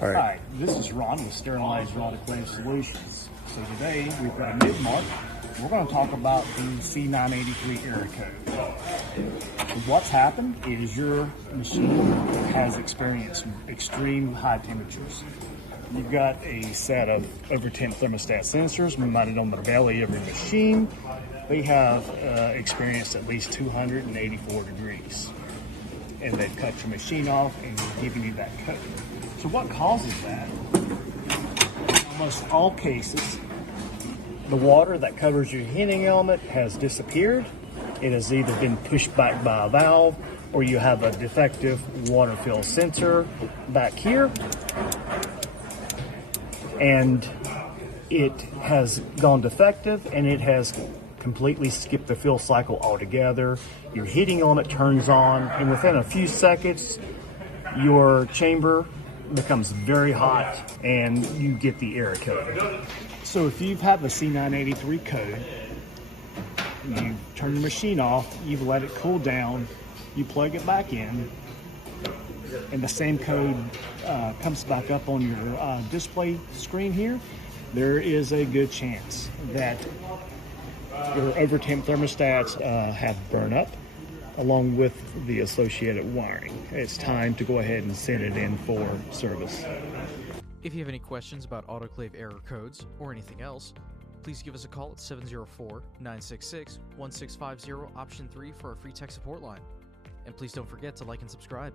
All right. Hi, this is Ron with Sterilizer Autoclave Solutions. So today we've got a Midmark. We're going to talk about the C983 Error Code. So what's happened is your machine has experienced extreme high temperatures. You've got a set of over-temp thermostat sensors mounted on the belly of your machine. They have experienced at least 284 degrees. And they've cut your machine off and giving you that code. So what causes that? In almost all cases, the water that covers your heating element has disappeared. It has either been pushed back by a valve, or you have a defective water fill sensor back here, and it has gone defective and it has completely skipped the fill cycle altogether. Your heating element turns on, and within a few seconds, your chamber becomes very hot and you get the error code. So if you've had the C983 code, you turn the machine off, you've let it cool down, you plug it back in, and the same code comes back up on your display screen here, there is a good chance that your over-temp thermostats have burned up, along with the associated wiring. It's time to go ahead and send it in for service. If you have any questions about autoclave error codes or anything else, please give us a call at 704-966-1650 option 3 for our free tech support line. And please don't forget to like and subscribe.